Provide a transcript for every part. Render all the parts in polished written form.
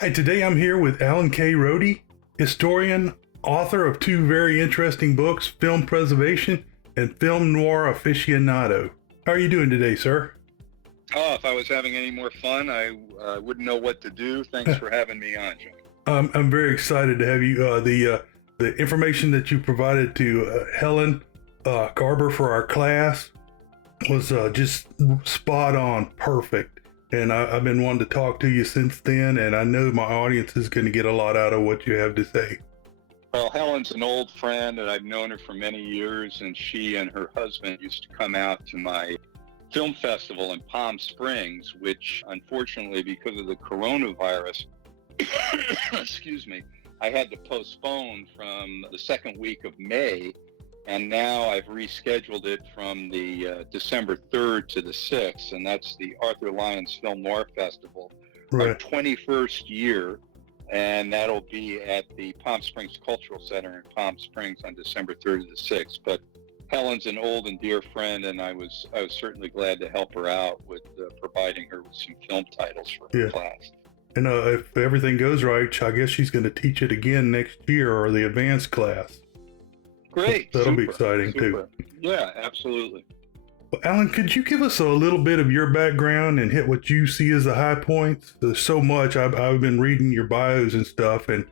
Hi, today I'm here with Alan K. Rohde, historian, author of two very interesting books, Film Preservation and Film Noir Aficionado. How are you doing today, sir? Oh, if I was having any more fun, I wouldn't know what to do. Thanks for having me on, John. I'm very excited to have you. The information that you provided to Helen Garber for our class was just spot on, perfect. And I've been wanting to talk to you since then, and I know my audience is going to get a lot out of what you have to say. Well, Helen's an old friend, and I've known her for many years, and she and her husband used to come out to my film festival in Palm Springs, which unfortunately, because of the coronavirus, excuse me, I had to postpone from the second week of May, and now I've rescheduled it from the December 3rd to the 6th, and that's the Arthur Lyons Film Noir Festival, Right. our 21st year, and that'll be at the Palm Springs Cultural Center in Palm Springs on December 3rd to the 6th. But Helen's an old and dear friend, and I was certainly glad to help her out with providing her with some film titles for her class. And if everything goes right, I guess she's going to teach it again next year, or the advanced class. Great. That'll be exciting super. too. Yeah, absolutely. Well, Alan, could you give us a little bit of your background and hit what you see as the high points? There's so much. I've been reading your bios and stuff, and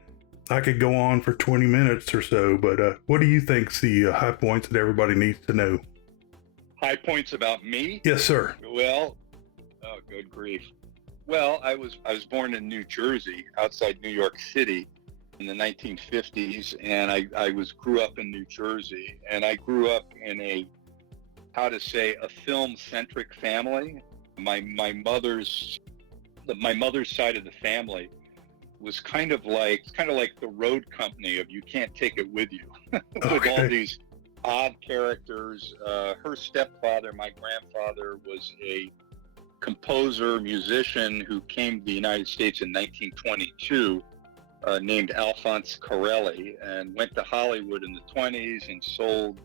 I could go on for 20 minutes or so, but what do you think's the high points that everybody needs to know? High points about me? Yes, sir. Well, oh, good grief. Well, I was born in New Jersey, outside New York City, in the 1950s, and I grew up in New Jersey, and I grew up in a film-centric family. My mother's side of the family was kind of like the road company of you can't take it with you, with all these odd characters. Her stepfather, my grandfather, was a composer, musician who came to the United States in 1922, named Alphonse Corelli, and went to Hollywood in the 20s and sold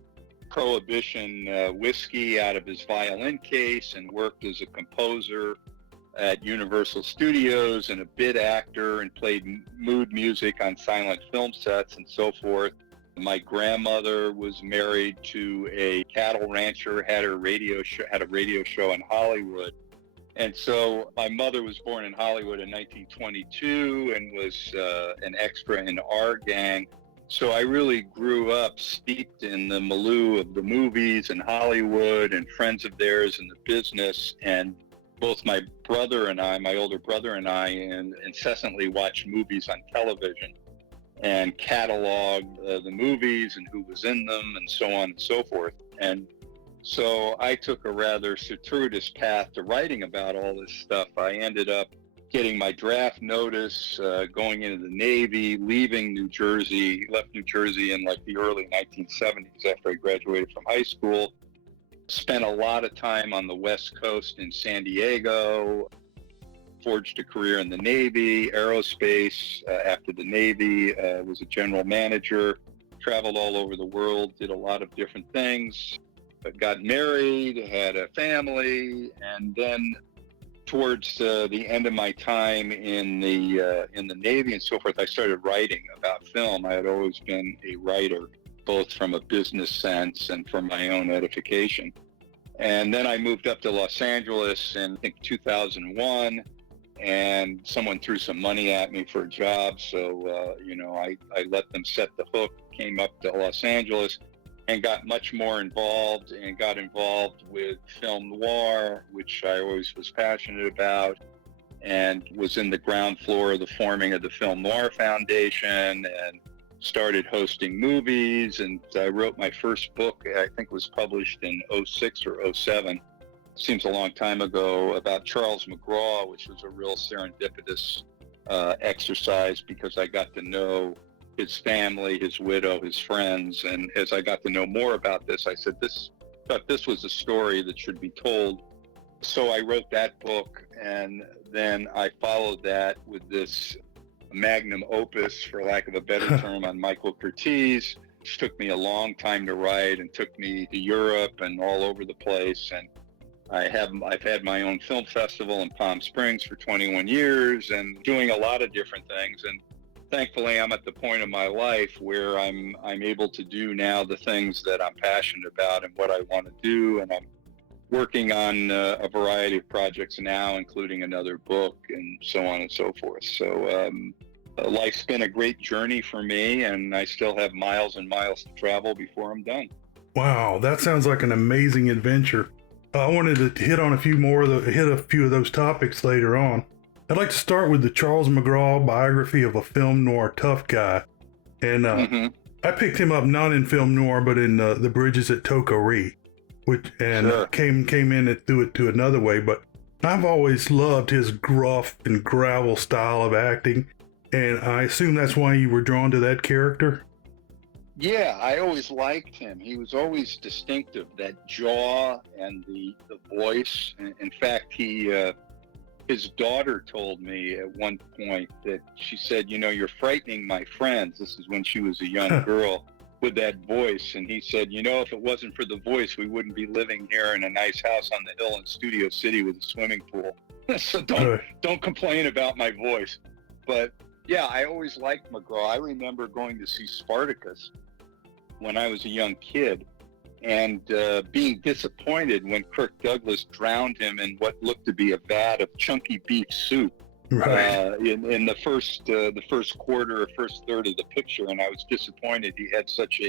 Prohibition whiskey out of his violin case and worked as a composer at Universal Studios and a bit actor and played mood music on silent film sets and so forth. My grandmother was married to a cattle rancher, had a radio show in Hollywood. And so my mother was born in Hollywood in 1922 and was an extra in our gang. So I really grew up steeped in the milieu of the movies and Hollywood and friends of theirs in the business. And both my older brother and I, incessantly watched movies on television and cataloged the movies and who was in them and so on and so forth. And so I took a rather circuitous path to writing about all this stuff. I ended up getting my draft notice, going into the Navy, leaving New Jersey, left New Jersey in like the early 1970s after I graduated from high school. Spent a lot of time on the West Coast in San Diego, forged a career in the Navy, aerospace. After the Navy, was a general manager, traveled all over the world, did a lot of different things, got married, had a family, and then towards the end of my time in the Navy and so forth, I started writing about film. I had always been a writer, both from a business sense and for my own edification. And then I moved up to Los Angeles in, I think, 2001, and someone threw some money at me for a job. So, I let them set the hook, came up to Los Angeles, and got much more involved and got involved with film noir, which I always was passionate about, and was in the ground floor of the forming of the Film Noir Foundation and started hosting movies. And I wrote my first book, I think was published in 06 or 07. Seems a long time ago, about Charles McGraw, which was a real serendipitous exercise because I got to know his family, his widow, his friends. And as I got to know more about this, I said, thought this was a story that should be told. So I wrote that book, and then I followed that with this magnum opus, for lack of a better term, on Michael Curtiz, which took me a long time to write and took me to Europe and all over the place. And I've had my own film festival in Palm Springs for 21 years and doing a lot of different things. And thankfully, I'm at the point of my life where I'm able to do now the things that I'm passionate about and what I want to do. And I'm working on a variety of projects now, including another book and so on and so forth. So life's been a great journey for me, and I still have miles and miles to travel before I'm done. Wow, that sounds like an amazing adventure. I wanted to hit on a few of those topics later on. I'd like to start with the Charles McGraw biography of a film noir tough guy. And I picked him up not in film noir, but in The Bridges at Toko-Ri, Sure. came in and threw it to another way. But I've always loved his gruff and gravel style of acting, and I assume that's why you were drawn to that character. Yeah, I always liked him. He was always distinctive, that jaw and the voice. In fact, his daughter told me at one point that she said, you're frightening my friends. This is when she was a young girl, with that voice. And he said, if it wasn't for the voice, we wouldn't be living here in a nice house on the hill in Studio City with a swimming pool. So don't complain about my voice. But yeah, I always liked McGraw. I remember going to see Spartacus when I was a young kid and being disappointed when Kirk Douglas drowned him in what looked to be a vat of chunky beef soup in the first quarter or first third of the picture, and I was disappointed he had such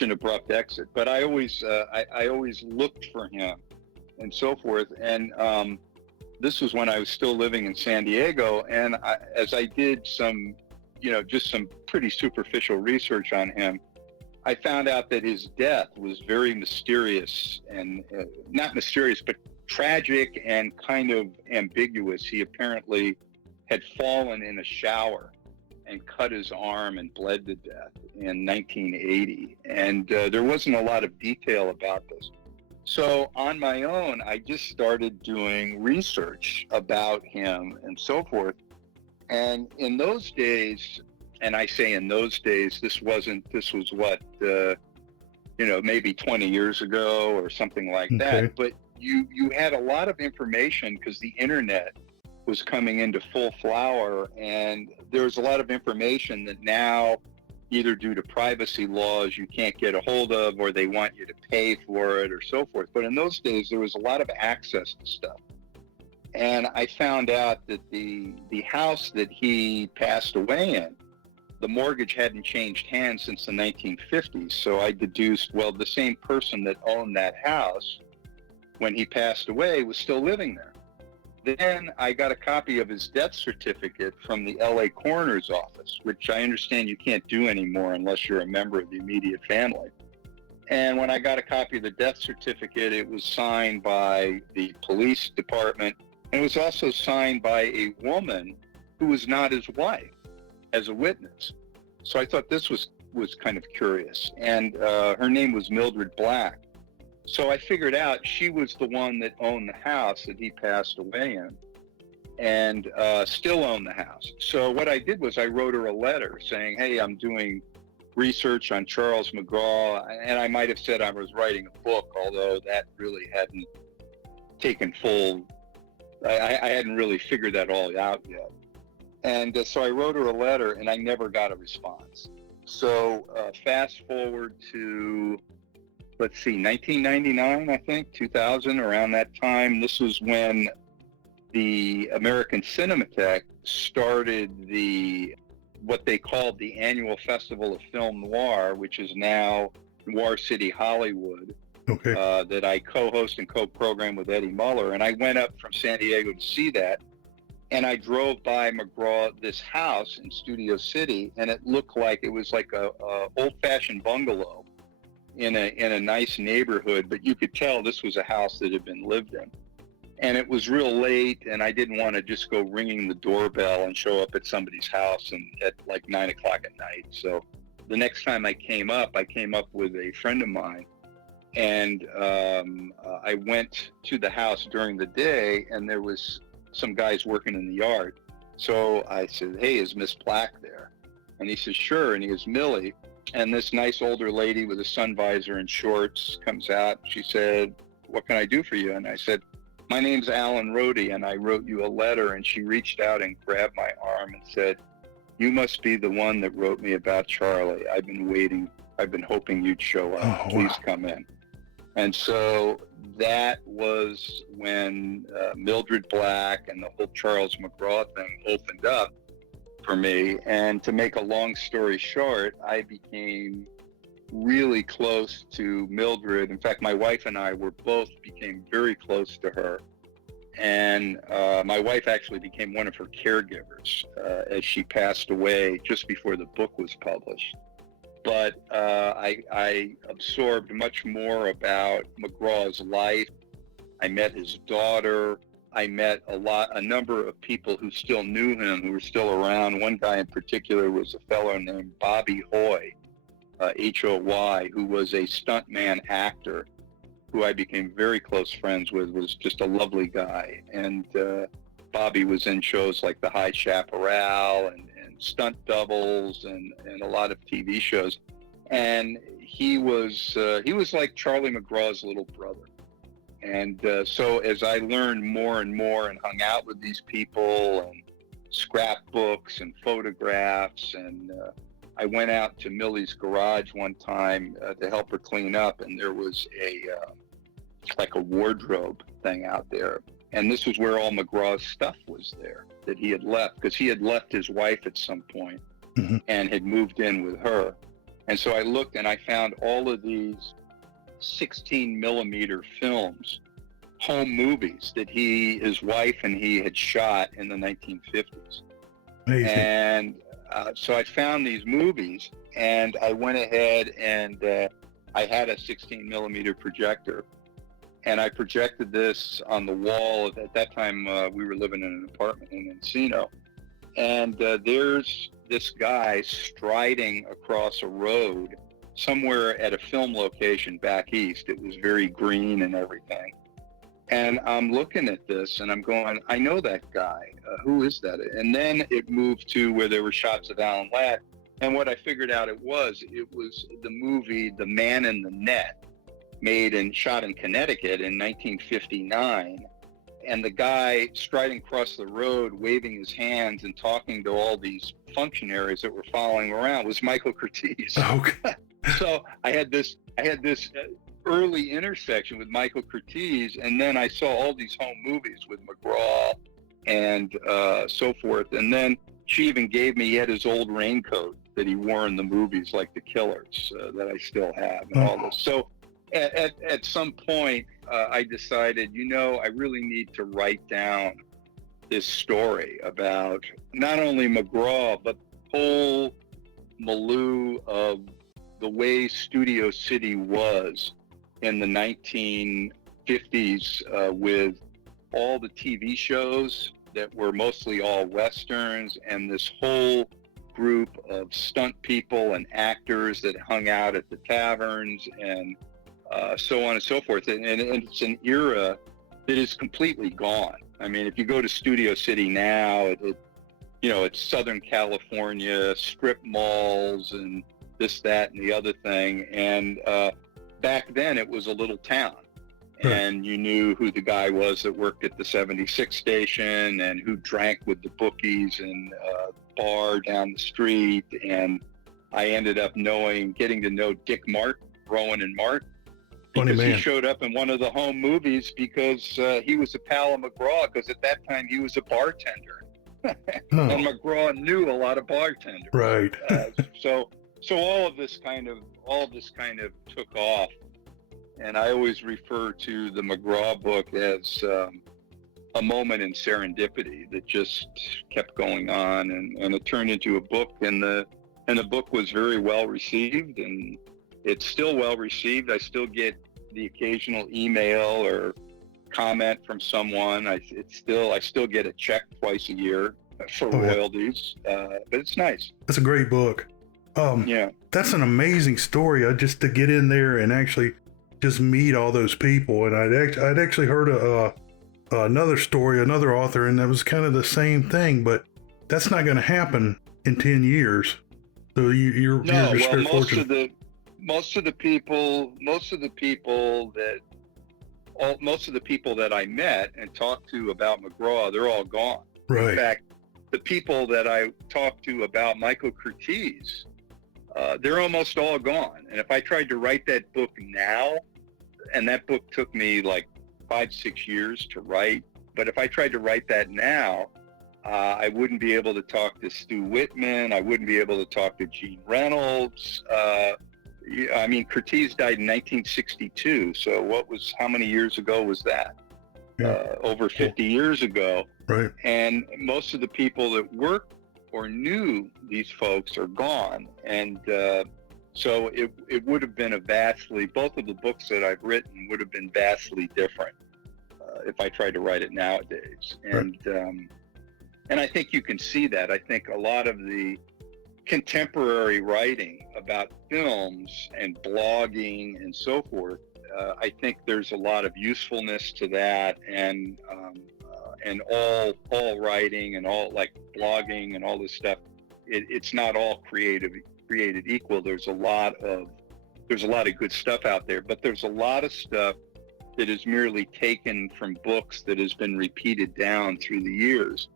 an abrupt exit. But I always looked for him and so forth, and this was when I was still living in San Diego, and as I did some just some pretty superficial research on him, I found out that his death was very mysterious, and not mysterious, but tragic and kind of ambiguous. He apparently had fallen in a shower and cut his arm and bled to death in 1980. And there wasn't a lot of detail about this. So on my own, I just started doing research about him and so forth. And in those days, and I say in those days, this was what, maybe 20 years ago or something like that. But you had a lot of information because the internet was coming into full flower, and there was a lot of information that now, either due to privacy laws, you can't get a hold of, or they want you to pay for it or so forth. But in those days, there was a lot of access to stuff. And I found out that the house that he passed away in, the mortgage hadn't changed hands since the 1950s. So I deduced, well, the same person that owned that house when he passed away was still living there. Then I got a copy of his death certificate from the LA coroner's office, which I understand you can't do anymore unless you're a member of the immediate family. And when I got a copy of the death certificate, it was signed by the police department, and it was also signed by a woman who was not his wife as a witness. So I thought this was kind of curious. And her name was Mildred Black. So I figured out she was the one that owned the house that he passed away in, and still owned the house. So what I did was I wrote her a letter saying, hey, I'm doing research on Charles McGraw, and I might have said I was writing a book, although that really hadn't taken full, I hadn't really figured that all out yet. And so I wrote her a letter, and I never got a response. So fast forward to, let's see, 1999, I think, 2000, around that time. This was when the American Cinematheque started what they called the annual Festival of Film Noir, which is now Noir City Hollywood, that I co-host and co-program with Eddie Muller. And I went up from San Diego to see that. And I drove by McGraw, this house in Studio City, and it looked like it was like a old-fashioned bungalow in a nice neighborhood, but you could tell this was a house that had been lived in. And it was real late, and I didn't want to just go ringing the doorbell and show up at somebody's house and at like 9 o'clock at night. So the next time I came up with a friend of mine, and I went to the house during the day, and there was some guys working in the yard. So I said, hey, is Miss Black there? And he says, sure. And he goes, Millie. And this nice older lady with a sun visor and shorts comes out. She said, what can I do for you? And I said, my name's Alan Rohde, and I wrote you a letter. And she reached out and grabbed my arm and said, you must be the one that wrote me about Charlie. I've been waiting. I've been hoping you'd show up. Oh, Please wow. come in. And so that was when Mildred Black and the whole Charles McGraw thing opened up for me. And to make a long story short, I became really close to Mildred. In fact, my wife and I became very close to her. And my wife actually became one of her caregivers as she passed away just before the book was published. But I absorbed much more about McGraw's life. I met his daughter. I met a number of people who still knew him, who were still around. One guy in particular was a fellow named Bobby Hoy, H-O-Y, who was a stuntman actor, who I became very close friends with, was just a lovely guy. And Bobby was in shows like The High Chaparral and Stunt Doubles and a lot of TV shows. And he was like Charlie McGraw's little brother. And so as I learned more and more and hung out with these people and scrapbooks and photographs, and I went out to Millie's garage one time to help her clean up, and there was like a wardrobe thing out there. And this was where all McGraw's stuff was there that he had left, because he had left his wife at some point and had moved in with her. And so I looked and I found all of these 16 millimeter films, home movies that his wife and he had shot in the 1950s. Amazing. And so I found these movies, and I went ahead and I had a 16 millimeter projector, and I projected this on the wall. At that time, we were living in an apartment in Encino, and there's this guy striding across a road somewhere at a film location back east. It was very green and everything. And I'm looking at this and I'm going, I know that guy. Who is that? And then it moved to where there were shots of Alan Ladd. And what I figured out it was the movie The Man in the Net, made and shot in Connecticut in 1959. And the guy striding across the road, waving his hands and talking to all these functionaries that were following around was Michael Curtiz. Okay. So I had this early intersection with Michael Curtiz, and then I saw all these home movies with McGraw and so forth. And then she even he had his old raincoat that he wore in the movies, like The Killers, that I still have, and all this. So at some point, I decided, I really need to write down this story about not only McGraw, but the whole milieu of the way Studio City was in the 1950s with all the TV shows that were mostly all Westerns, and this whole group of stunt people and actors that hung out at the taverns and so on and so forth. And it's an era that is completely gone. I mean, if you go to Studio City now, it's Southern California, strip malls and this, that, and the other thing. And back then it was a little town. And you knew who the guy was that worked at the 76 station and who drank with the bookies and bar down the street. And I ended up getting to know Dick Martin, Rowan and Martin, because he showed up in one of the home movies because he was a pal of McGraw, because at that time he was a bartender. And McGraw knew a lot of bartenders. Right. So all of this kind of took off. And I always refer to the McGraw book as a moment in serendipity that just kept going on, and it turned into a book, and the book was very well received, and it's still well received. I still get the occasional email or comment from someone. I still get a check twice a year for royalties, but it's nice. That's a great book. Yeah, that's an amazing story. Just to get in there and actually just meet all those people. And I'd actually heard another story, another author, and that was kind of the same thing, but that's not going to happen in 10 years. So you're just very fortunate. Most of the people that most of the people that I met and talked to about McGraw, they're all gone. Right. In fact, the people that I talked to about Michael Curtiz, they're almost all gone. And if I tried to write that book now, and that book took me like 5-6 years to write, but if I tried to write that now, I wouldn't be able to talk to Stu Whitman. I wouldn't be able to talk to Gene Reynolds. I mean, Curtiz died in 1962. So how many years ago was that? Yeah. Over 50 years ago. Right. And most of the people that worked or knew these folks are gone. And so it would have been both of the books that I've written would have been vastly different if I tried to write it nowadays. And, and I think you can see that. I think a lot of the contemporary writing about films and blogging and so forth, I think there's a lot of usefulness to that, and all writing and all like blogging and all this stuff. It's not all created equal. There's a lot of good stuff out there, but there's a lot of stuff that is merely taken from books that has been repeated down through the years.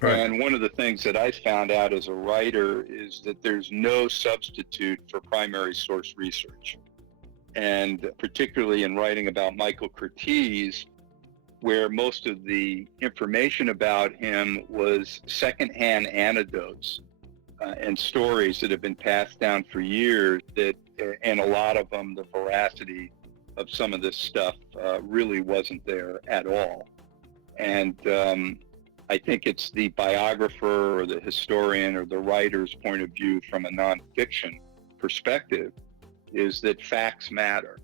Right. And one of the things that I found out as a writer is that there's no substitute for primary source research. And particularly in writing about Michael Curtiz, where most of the information about him was secondhand anecdotes and stories that have been passed down for years, and a lot of them, the veracity of some of this stuff really wasn't there at all. And I think it's the biographer or the historian or the writer's point of view from a nonfiction perspective is that facts matter,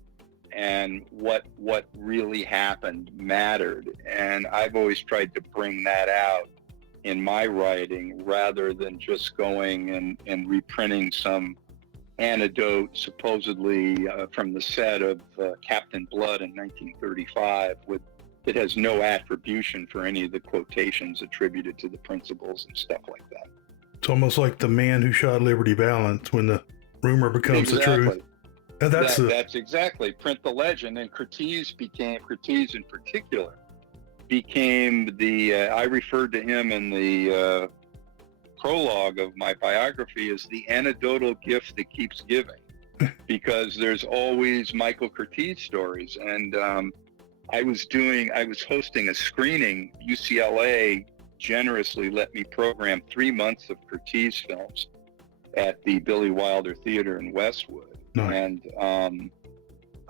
and what really happened mattered. And I've always tried to bring that out in my writing rather than just going and reprinting some anecdote supposedly from the set of Captain Blood in 1935 that has no attribution for any of the quotations attributed to the principals and stuff like that. It's almost like the man who shot Liberty Valance when the rumor becomes the truth. That's exactly. Print the legend. And Curtiz in particular became I referred to him in the prologue of my biography as the anecdotal gift that keeps giving, because there's always Michael Curtiz stories. And I was hosting a screening. UCLA generously let me program 3 months of Curtiz films at the Billy Wilder Theater in Westwood. Nice. And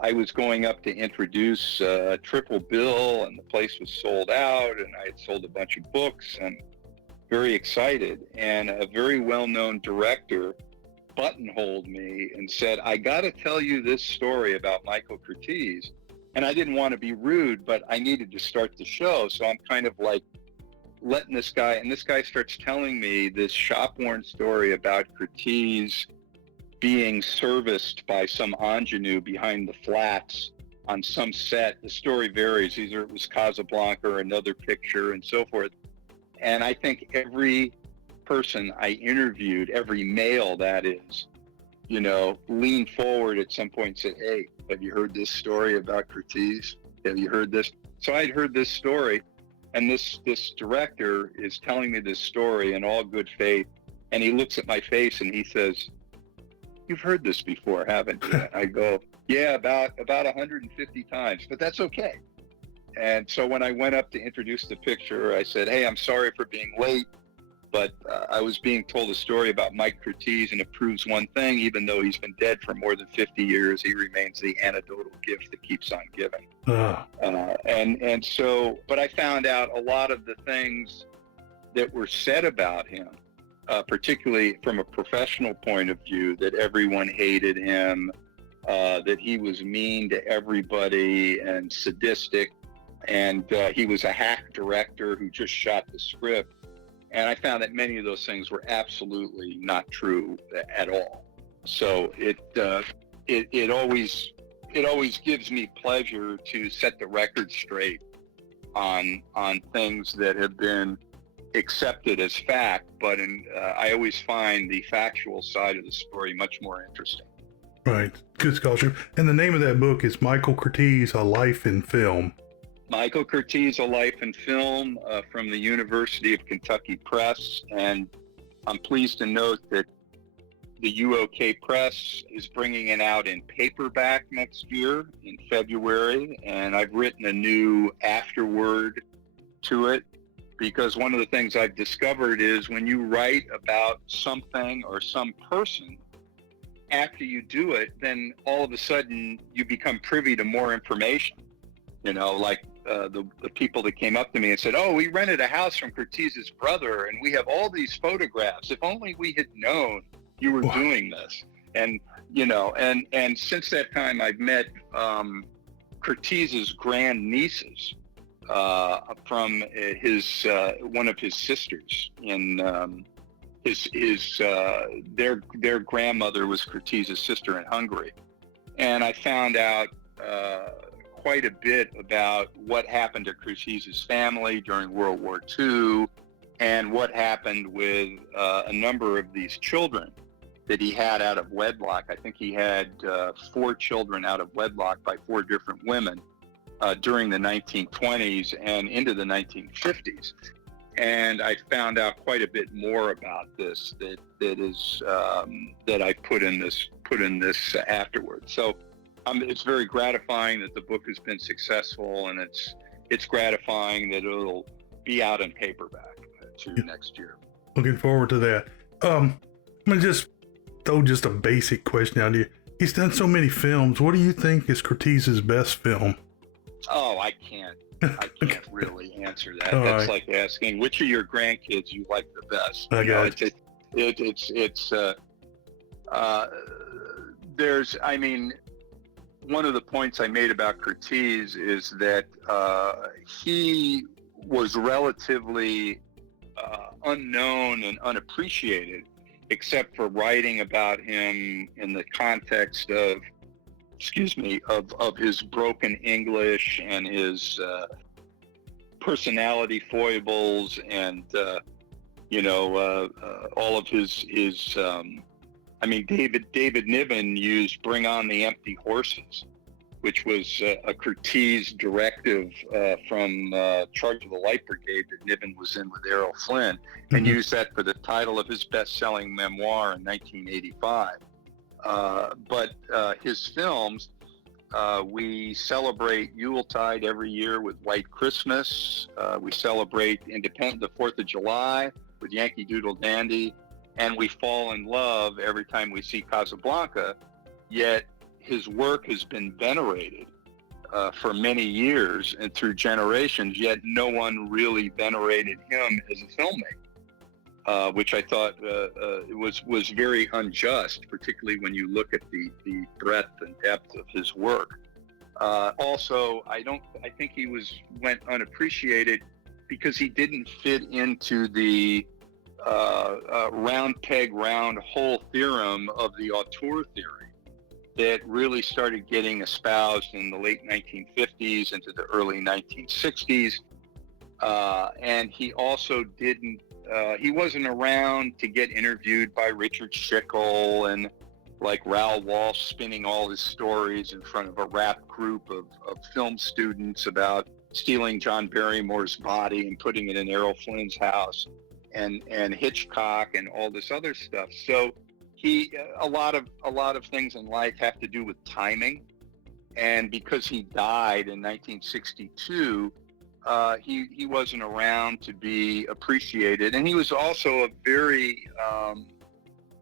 I was going up to introduce Triple Bill, and the place was sold out, and I had sold a bunch of books, and very excited. And a very well-known director buttonholed me and said, "I got to tell you this story about Michael Curtiz." And I didn't want to be rude, but I needed to start the show. So I'm kind of like letting this guy, and this guy starts telling me this shop-worn story about Curtiz being serviced by some ingenue behind the flats on some set. The story varies. Either it was Casablanca or another picture and so forth. And I think every person I interviewed, every male that is, leaned forward at some point and said, "Hey, have you heard this story about Curtiz? Have you heard this?" So I'd heard this story, and this director is telling me this story in all good faith, and he looks at my face and he says, "You've heard this before, haven't you?" I go, "Yeah, about 150 times, but that's okay." And so when I went up to introduce the picture, I said, "Hey, I'm sorry for being late, but I was being told a story about Mike Curtiz, and it proves one thing: even though he's been dead for more than 50 years, he remains the anecdotal gift that keeps on giving." And so, but I found out a lot of the things that were said about him, particularly from a professional point of view, that everyone hated him, that he was mean to everybody and sadistic, and he was a hack director who just shot the script. And I found that many of those things were absolutely not true at all. So it always gives me pleasure to set the record straight on things that have been accepted as fact, but I always find the factual side of the story much more interesting. Right. Good scholarship. And the name of that book is Michael Curtiz, A Life in Film. Michael Curtiz, A Life in Film, from the University of Kentucky Press. And I'm pleased to note that the UOK Press is bringing it out in paperback next year in February. And I've written a new afterword to it, because one of the things I've discovered is when you write about something or some person, after you do it, then all of a sudden you become privy to more information. You know, like the people that came up to me and said, "Oh, we rented a house from Curtiz's brother, and we have all these photographs. If only we had known you were doing this." And you know, and since that time, I've met Curtiz's grandnieces from his one of his sisters in. Their grandmother was Curtiz's sister in Hungary, and I found out quite a bit about what happened to Curtiz's family during World War II, and what happened with a number of these children that he had out of wedlock. I think he had 4 children out of wedlock by 4 different women during the 1920s and into the 1950s. And I found out quite a bit more about this that I put in this afterwards. So it's very gratifying that the book has been successful, and it's gratifying that it'll be out in paperback next year. Looking forward to that. I'm gonna just throw just a basic question out here. He's done so many films. What do you think is Curtiz's best film? Oh, I can't really answer that. All That's right. like asking which of your grandkids you like the best. I got There's, I mean, one of the points I made about Curtiz is that he was relatively unknown and unappreciated, except for writing about him in the context of his broken English and his personality foibles, and all of his David Niven used "Bring on the Empty Horses," which was a Curtiz directive from Charge of the Light Brigade that Niven was in with Errol Flynn, and used that for the title of his best-selling memoir in 1985. But his films, we celebrate Yuletide every year with White Christmas. We celebrate the 4th of July with Yankee Doodle Dandy. And we fall in love every time we see Casablanca. Yet his work has been venerated for many years and through generations, yet no one really venerated him as a filmmaker. Which I thought was very unjust, particularly when you look at the breadth and depth of his work. Also, I think he went unappreciated because he didn't fit into the round peg, round hole theorem of the auteur theory that really started getting espoused in the late 1950s into the early 1960s. And he also he wasn't around to get interviewed by Richard Schickel and like Raoul Walsh spinning all his stories in front of a rap group of film students about stealing John Barrymore's body and putting it in Errol Flynn's house, and Hitchcock and all this other stuff. So a lot of things in life have to do with timing, and because he died in 1962, he wasn't around to be appreciated. And he was also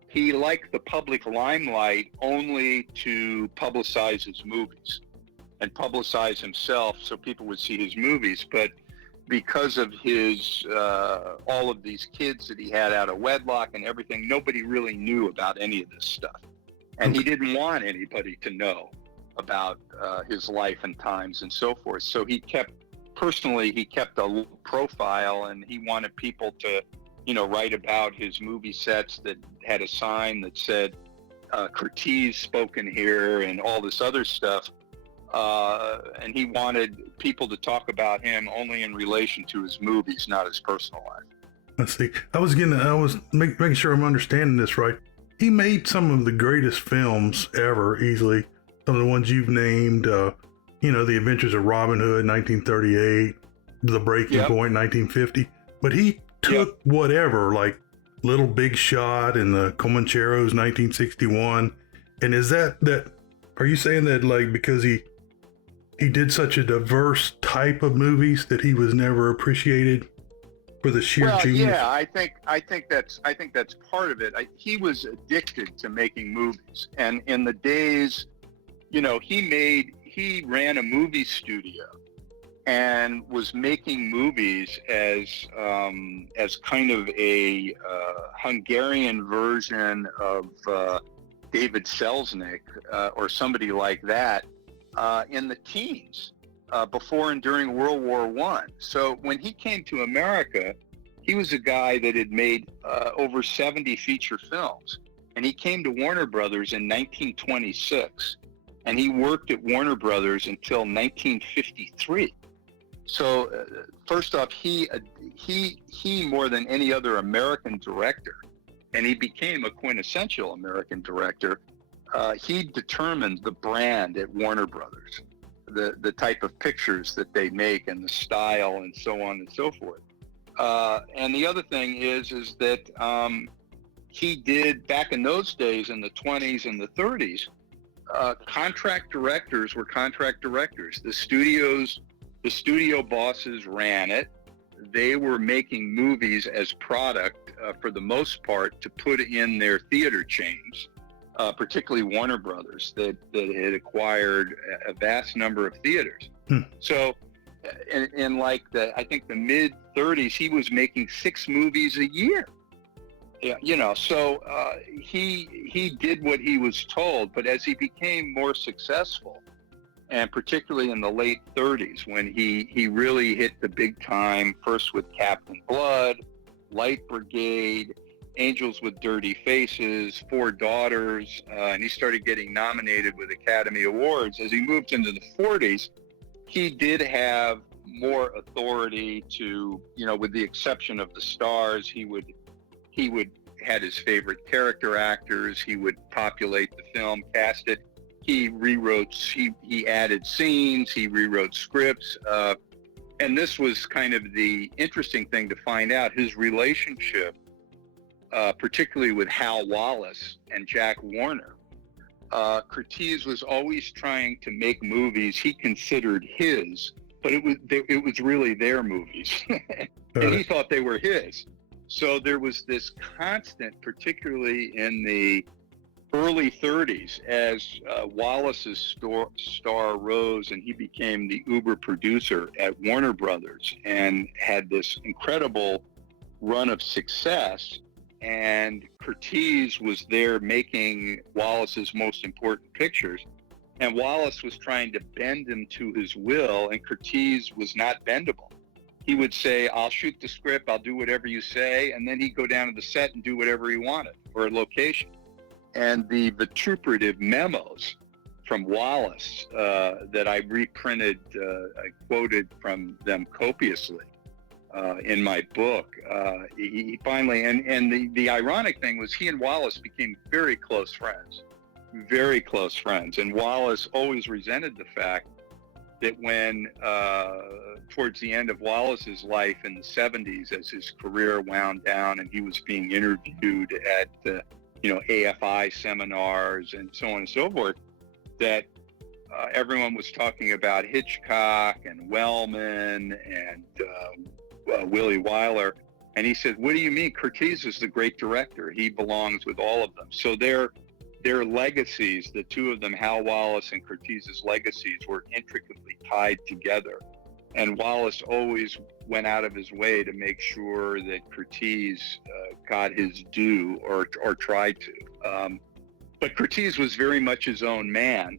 he liked the public limelight only to publicize his movies and publicize himself so people would see his movies. But because of his all of these kids that he had out of wedlock and everything, nobody really knew about any of this stuff. And he didn't want anybody to know about his life and times and so forth. So he kept a low profile, and he wanted people to, write about his movie sets that had a sign that said, Curtiz spoken here and all this other stuff. And he wanted people to talk about him only in relation to his movies, not his personal life. Let's see. I was making sure I'm understanding this right. he made some of the greatest films ever, easily. Some of the ones you've named, The Adventures of Robin Hood, 1938, The Breaking Point, 1950. But he took whatever, like Little Big Shot and the Comancheros, 1961. And is that are you saying that, like, because he did such a diverse type of movies that he was never appreciated for the sheer genius? Yeah, I think that's part of it. He was addicted to making movies, and in the days, he ran a movie studio and was making movies as kind of a Hungarian version of David Selznick or somebody like that in the teens, before and during World War I. So when he came to America, he was a guy that had made over 70 feature films. And he came to Warner Brothers in 1926. And he worked at Warner Brothers until 1953. So first off, he more than any other American director, and he became a quintessential American director, he determined the brand at Warner Brothers, the type of pictures that they make and the style and so on and so forth. And the other thing is that he did, back in those days, in the 20s and the 30s, contract directors were contract directors. The studio bosses ran it. They were making movies as product, for the most part, to put in their theater chains, particularly Warner Brothers, that had acquired a vast number of theaters. So in like I think the mid 30s, he was making 6 movies a year. Yeah, so he did what he was told, but as he became more successful, and particularly in the late 30s, when he really hit the big time, first with Captain Blood, Light Brigade, Angels with Dirty Faces, Four Daughters, and he started getting nominated with Academy Awards. As he moved into the 40s, he did have more authority to, with the exception of the stars, he would had his favorite character actors. He would populate the film, cast it. He rewrote, he added scenes, he rewrote scripts. And this was kind of the interesting thing to find out. His relationship, particularly with Hal Wallace and Jack Warner. Curtiz was always trying to make movies he considered his, but it was really their movies. And he thought they were his. So there was this constant, particularly in the early 30s, as Wallace's star rose and he became the uber producer at Warner Brothers and had this incredible run of success. And Curtiz was there making Wallace's most important pictures. And Wallace was trying to bend him to his will, and Curtiz was not bendable. He would say, I'll shoot the script, I'll do whatever you say, and then he'd go down to the set and do whatever he wanted, or a location. And the vituperative memos from Wallace that I reprinted, I quoted from them copiously in my book. He finally, and the ironic thing was he and Wallace became very close friends. Very close friends. And Wallace always resented the fact that when, towards the end of Wallace's life in the 70s, as his career wound down and he was being interviewed at, AFI seminars and so on and so forth, that everyone was talking about Hitchcock and Wellman and Willie Wyler. And he said, what do you mean? Curtiz is the great director. He belongs with all of them. So their legacies, the two of them, Hal Wallace and Curtiz's legacies, were intricately tied together. And Wallace always went out of his way to make sure that Curtiz got his due, or tried to. But Curtiz was very much his own man,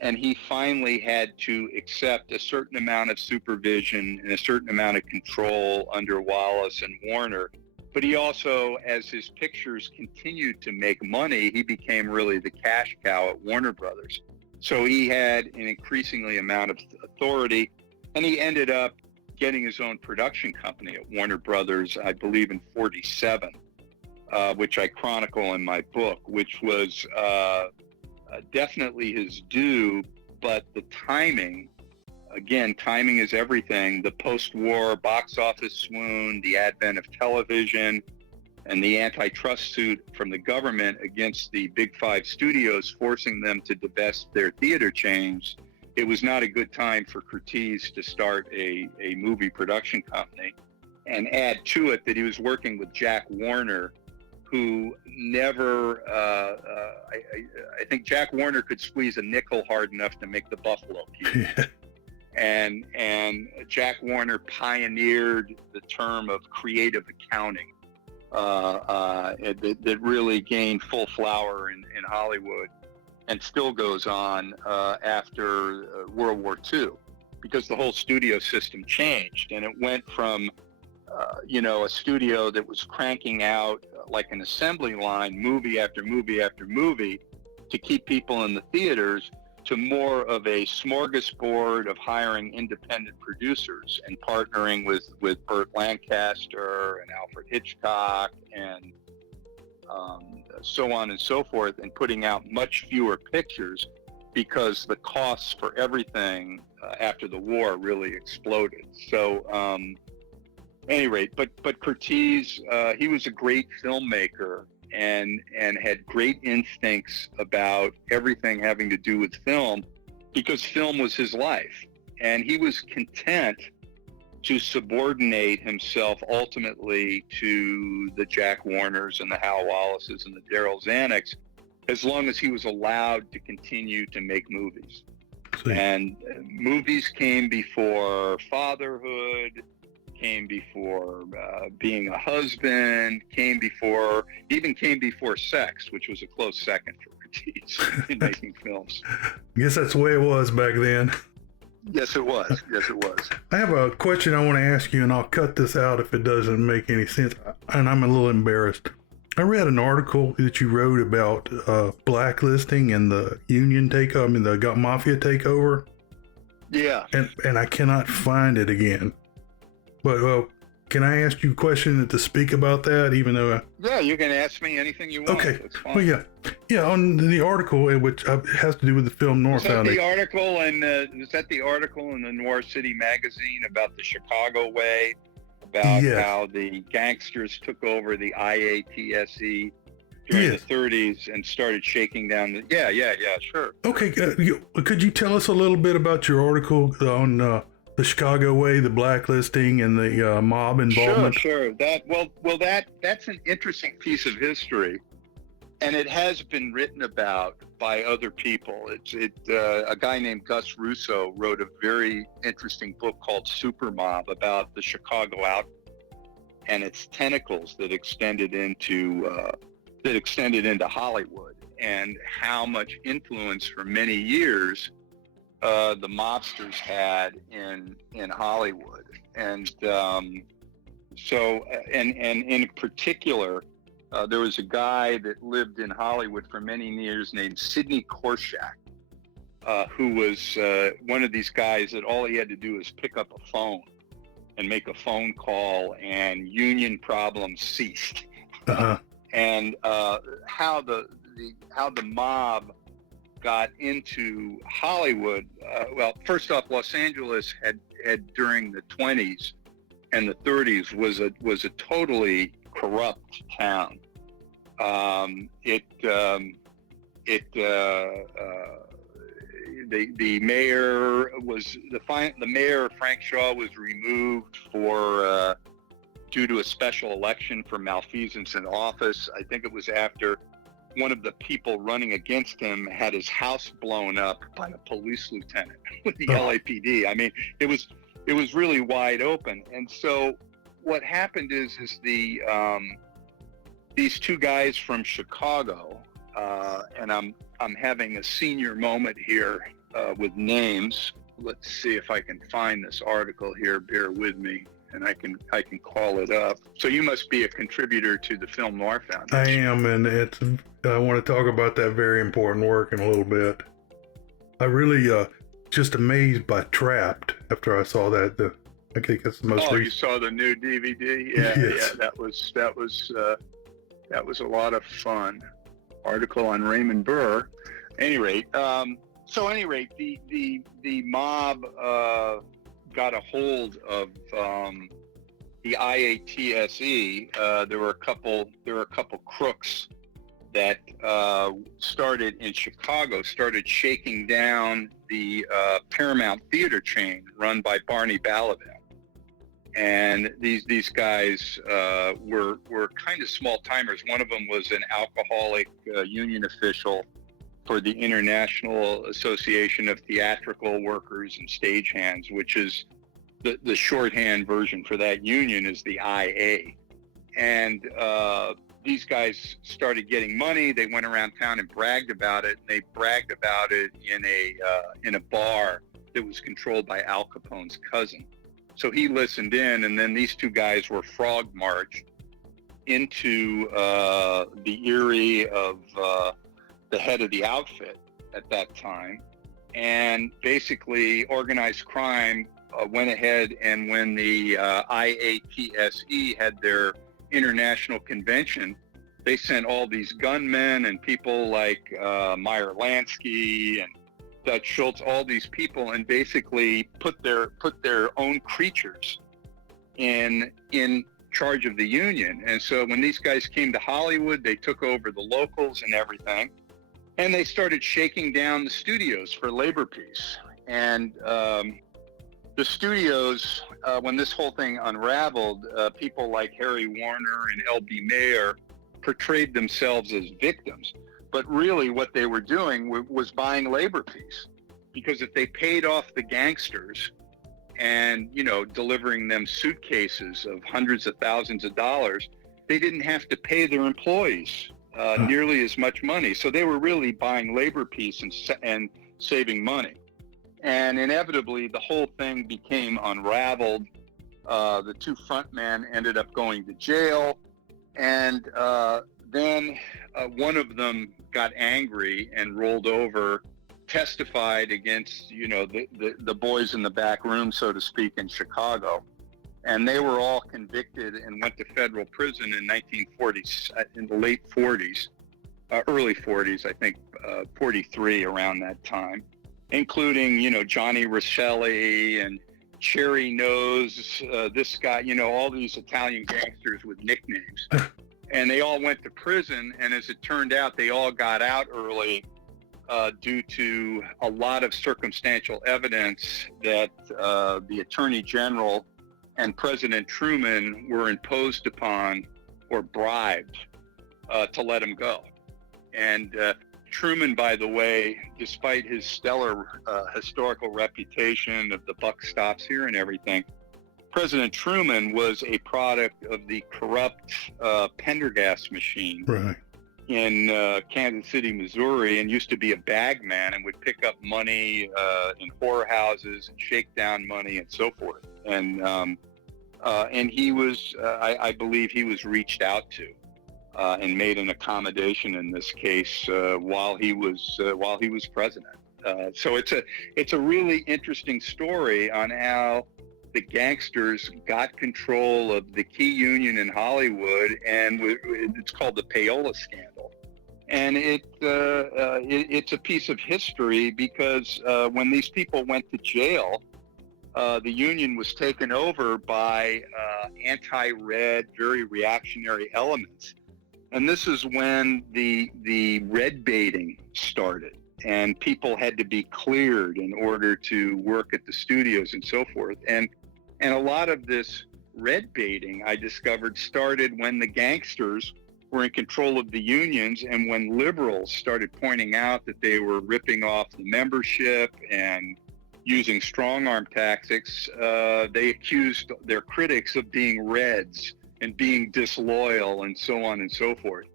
and he finally had to accept a certain amount of supervision and a certain amount of control under Wallace and Warner. But he also, as his pictures continued to make money, he became really the cash cow at Warner Brothers. So he had an increasingly amount of authority, and he ended up getting his own production company at Warner Brothers, I believe in 47. which I chronicle in my book, which was definitely his due, but the timing, again, timing is everything. The post-war box office swoon, the advent of television, and the antitrust suit from the government against the Big Five studios, forcing them to divest their theater chains. It was not a good time for Curtiz to start a movie production company. And add to it that he was working with Jack Warner, who never, I think Jack Warner could squeeze a nickel hard enough to make the Buffalo Cube. And Jack Warner pioneered the term of creative accounting that really gained full flower in Hollywood, and still goes on after World War II, because the whole studio system changed, and it went from a studio that was cranking out like an assembly line, movie after movie after movie, to keep people in the theaters, to more of a smorgasbord of hiring independent producers and partnering with Burt Lancaster and Alfred Hitchcock and so on and so forth, and putting out much fewer pictures because the costs for everything after the war really exploded. So any rate, but Curtiz, he was a great filmmaker and had great instincts about everything having to do with film, because film was his life. And he was content to subordinate himself ultimately to the Jack Warners and the Hal Wallaces and the Daryl Zanucks, as long as he was allowed to continue to make movies. See. And movies came before fatherhood, came before being a husband, came before sex, which was a close second for Curtiz in making films. I guess that's the way it was back then. Yes, it was. Yes, it was. I have a question I want to ask you, and I'll cut this out if it doesn't make any sense, and I'm a little embarrassed. I read an article that you wrote about blacklisting and the union takeover, the mafia takeover. Yeah. And I cannot find it again. But can I ask you a question to speak about that, even though... Yeah, you can ask me anything you want. Okay. That's fine. Well, yeah. On the article, which has to do with the Film Noir Foundation. Was that the article in the Noir City magazine about the Chicago way, about how the gangsters took over the IATSE during the 30s and started shaking down the... Yeah, sure. Okay. Could you tell us a little bit about your article on... the Chicago way, the blacklisting, and the mob involvement? Sure. That's an interesting piece of history, and it has been written about by other people. A guy named Gus Russo wrote a very interesting book called Super Mob about the Chicago outfit and its tentacles that extended into Hollywood, and how much influence for many years the mobsters had in Hollywood. And so in particular, there was a guy that lived in Hollywood for many years named Sidney Korshak, who was one of these guys that all he had to do was pick up a phone and make a phone call, and union problems ceased. Uh-huh. And how the mob got into Hollywood. First off, Los Angeles had during the 20s and the 30s was a totally corrupt town. The mayor was the mayor, Frank Shaw, was removed due to a special election for malfeasance in office. I think it was after one of the people running against him had his house blown up by a police lieutenant with the LAPD. I mean, it was really wide open. And so what happened is these two guys from Chicago, and I'm having a senior moment here with names. Let's see if I can find this article here. Bear with me, and I can call it up. So you must be a contributor to the Film Noir Foundation. I am, and I want to talk about that very important work in a little bit. I really just amazed by Trapped after I saw that. I think that's the most recent. You saw the new DVD? Yes. Yeah. That was That was a lot of fun. Article on Raymond Burr. Any rate, the mob got a hold of the IATSE. There were a couple crooks that started in Chicago, started shaking down the Paramount Theater chain run by Barney Balaban. And these guys were kind of small timers. One of them was an alcoholic union official for the International Association of Theatrical Workers and Stagehands, which is the shorthand version for that union is the IA. And these guys started getting money. They went around town and bragged about it. They bragged about it in a bar that was controlled by Al Capone's cousin. So he listened in, and then these two guys were frog marched into the eyrie of the head of the outfit at that time. And basically, organized crime went ahead, and when the IATSE had their international convention, they sent all these gunmen and people like Meyer Lansky and Dutch Schultz, all these people, and basically put their own creatures in charge of the union. And so when these guys came to Hollywood, they took over the locals and everything, and they started shaking down the studios for labor peace. And the studios, when this whole thing unraveled, people like Harry Warner and L.B. Mayer portrayed themselves as victims. But really what they were doing was buying labor peace, because if they paid off the gangsters and, delivering them suitcases of hundreds of thousands of dollars, they didn't have to pay their employees nearly as much money. So they were really buying labor peace and saving money. And inevitably, the whole thing became unraveled. The two frontmen ended up going to jail. And then one of them got angry and rolled over, testified against, the boys in the back room, so to speak, in Chicago. And they were all convicted and went to federal prison in 1940s, in the late 40s, early 40s, I think, 43 around that time, including, Johnny Rosselli and Cherry Nose, this guy, all these Italian gangsters with nicknames. And they all went to prison, and as it turned out, they all got out early due to a lot of circumstantial evidence that the Attorney General and President Truman were imposed upon or bribed to let them go. And Truman, by the way, despite his stellar historical reputation of the buck stops here and everything, President Truman was a product of the corrupt Pendergast machine in Kansas City, Missouri, and used to be a bag man and would pick up money in whorehouses and shake down money and so forth. And he was, I believe, he was reached out to and made an accommodation in this case while he was president. So it's a really interesting story on how the gangsters got control of the key union in Hollywood, and it's called the Payola scandal. And it's a piece of history because when these people went to jail, the union was taken over by anti-red, very reactionary elements. And this is when the red baiting started, and people had to be cleared in order to work at the studios and so forth. And a lot of this red baiting, I discovered, started when the gangsters were in control of the unions, and when liberals started pointing out that they were ripping off the membership and using strong-arm tactics. They accused their critics of being reds and being disloyal and so on and so forth.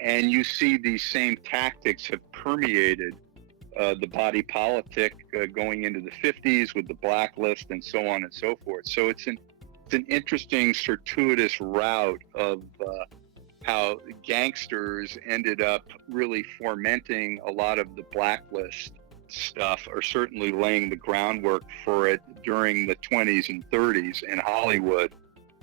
And you see these same tactics have permeated the body politic going into the 50s with the blacklist and so on and so forth. So it's an interesting circuitous route of how gangsters ended up really fomenting a lot of the blacklist stuff, or certainly laying the groundwork for it during the 20s and 30s in Hollywood.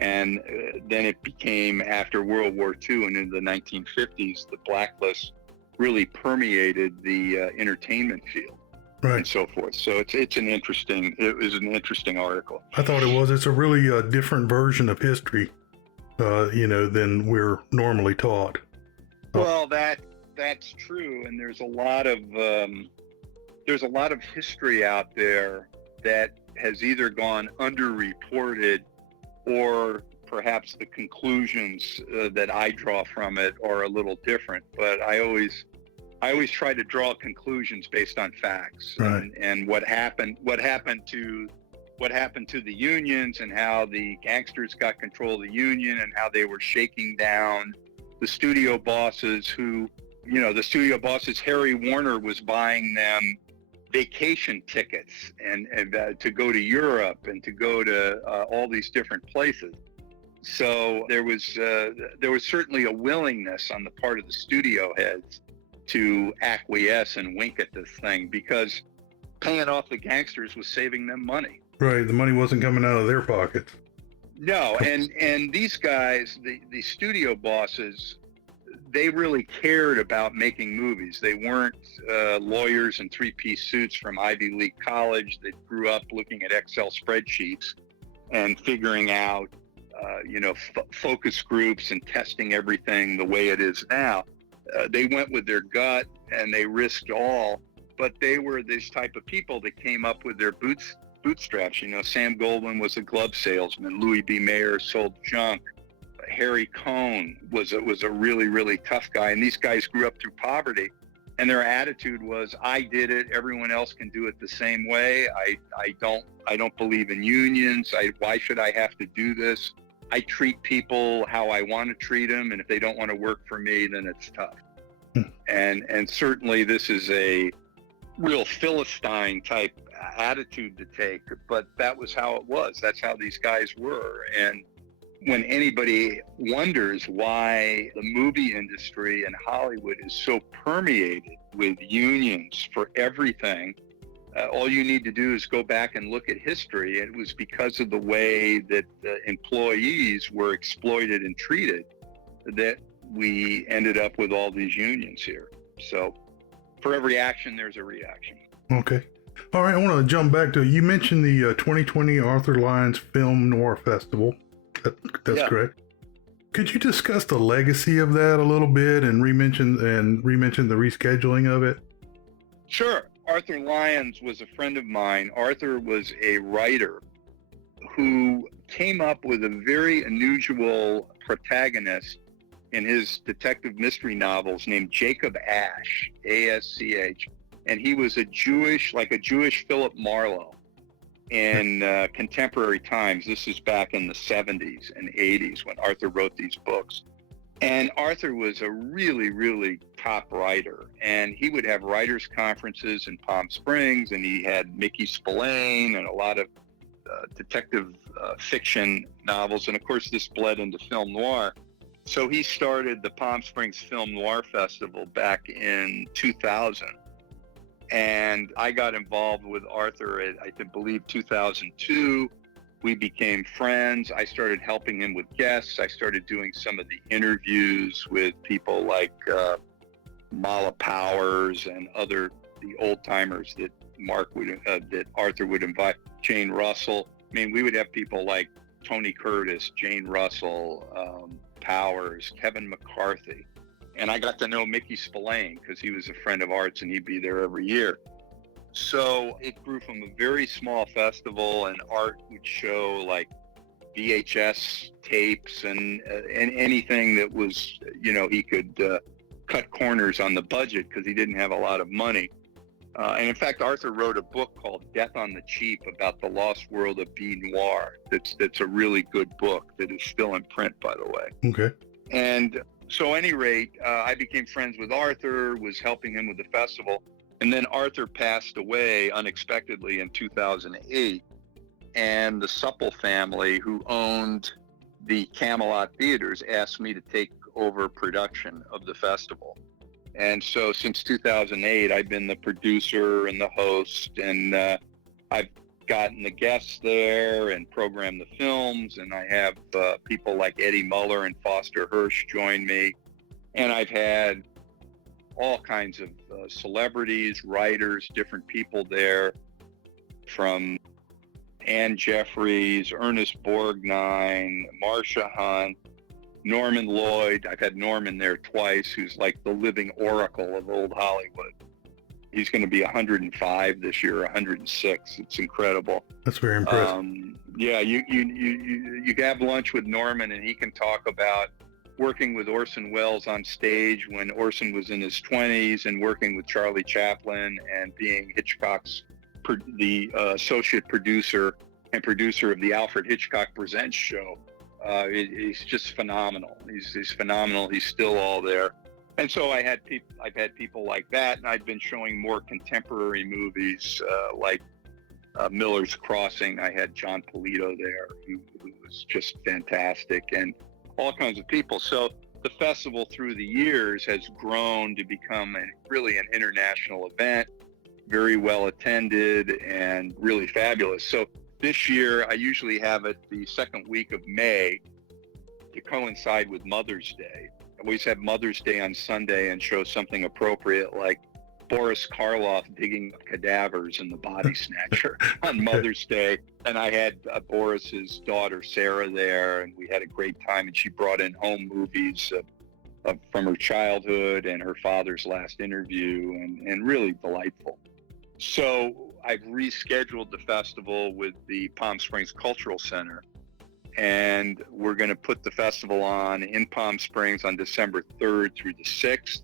And then it became, after World War II and into the 1950s, the blacklist really permeated the entertainment field. Right. And so forth. So it was an interesting article. I thought it was. It's a really different version of history, than we're normally taught. Well, that's true, and there's a lot of history out there that has either gone underreported, or perhaps the conclusions that I draw from it are a little different. But I always try to draw conclusions based on facts, right. and what happened to the unions, and how the gangsters got control of the union, and how they were shaking down the studio bosses Harry Warner was buying them vacation tickets and to go to Europe and to go to all these different places. So there was certainly a willingness on the part of the studio heads to acquiesce and wink at this thing, because paying off the gangsters was saving them money. Right, the money wasn't coming out of their pockets. No, and these guys, the studio bosses, they really cared about making movies. They weren't lawyers in three-piece suits from Ivy League college that grew up looking at Excel spreadsheets and figuring out, focus groups and testing everything the way it is now. They went with their gut and they risked all, but they were this type of people that came up with their bootstraps. Sam Goldwyn was a glove salesman. Louis B. Mayer sold junk. Harry Cohn was a really, really tough guy. And these guys grew up through poverty, and their attitude was, I did it. Everyone else can do it the same way. I don't believe in unions. Why should I have to do this? I treat people how I want to treat them. And if they don't want to work for me, then it's tough. And certainly this is a real Philistine type attitude to take, but that was how it was. That's how these guys were. And when anybody wonders why the movie industry in Hollywood is so permeated with unions for everything, all you need to do is go back and look at history. It was because of the way that employees were exploited and treated that we ended up with all these unions here. So for every action, there's a reaction. Okay. All right, I want to jump back to, you mentioned the 2020 Arthur Lyons Film Noir Festival. That's correct. Could you discuss the legacy of that a little bit and re-mention the rescheduling of it? Sure. Arthur Lyons was a friend of mine. Arthur was a writer who came up with a very unusual protagonist in his detective mystery novels named Jacob Asch, A-S-C-H. And he was a Jewish Philip Marlowe in contemporary times. This is back in the 70s and 80s when Arthur wrote these books. And Arthur was a really, really top writer. And he would have writers' conferences in Palm Springs, and he had Mickey Spillane and a lot of detective fiction novels. And of course, this bled into film noir. So he started the Palm Springs Film Noir Festival back in 2000. And I got involved with Arthur at, I believe, 2002. We became friends. I started helping him with guests. I started doing some of the interviews with people like Mala Powers and the old timers that that Arthur would invite. Jane Russell. I mean, we would have people like Tony Curtiz, Jane Russell, Powers, Kevin McCarthy. And I got to know Mickey Spillane because he was a friend of Art's and he'd be there every year. So it grew from a very small festival, and Art would show like VHS tapes and anything that was, he could cut corners on the budget because he didn't have a lot of money. And in fact, Arthur wrote a book called Death on the Cheap about the lost world of B Noir. That's a really good book that is still in print, by the way. Okay. And so at any rate, I became friends with Arthur, was helping him with the festival. And then Arthur passed away unexpectedly in 2008. And the Supple family, who owned the Camelot Theaters, asked me to take over production of the festival. And so since 2008, I've been the producer and the host, and I've gotten the guests there and programmed the films, and I have people like Eddie Muller and Foster Hirsch join me, and I've had all kinds of celebrities, writers, different people there, from Anne Jeffries, Ernest Borgnine, Marcia Hunt, Norman Lloyd. I've had Norman there twice, who's like the living oracle of old Hollywood. He's going to be 105 this year, 106. It's incredible. That's very impressive. Yeah, you have lunch with Norman, and he can talk about working with Orson Welles on stage when Orson was in his 20s, and working with Charlie Chaplin, and being Hitchcock's the associate producer and producer of the Alfred Hitchcock Presents show. He's just phenomenal. He's phenomenal. He's still all there. And so I've had people like that, and I've been showing more contemporary movies like Miller's Crossing. I had John Polito there, who was just fantastic, and all kinds of people. So the festival through the years has grown to become really an international event, very well attended and really fabulous. So this year, I usually have it the second week of May to coincide with Mother's Day. I always have Mother's Day on Sunday and show something appropriate, like Boris Karloff digging up cadavers in The Body Snatcher on Mother's Day. And I had Boris's daughter, Sarah, there, and we had a great time. And she brought in home movies from her childhood and her father's last interview, and really delightful. So I've rescheduled the festival with the Palm Springs Cultural Center, and we're going to put the festival on in Palm Springs on December 3rd through the 6th.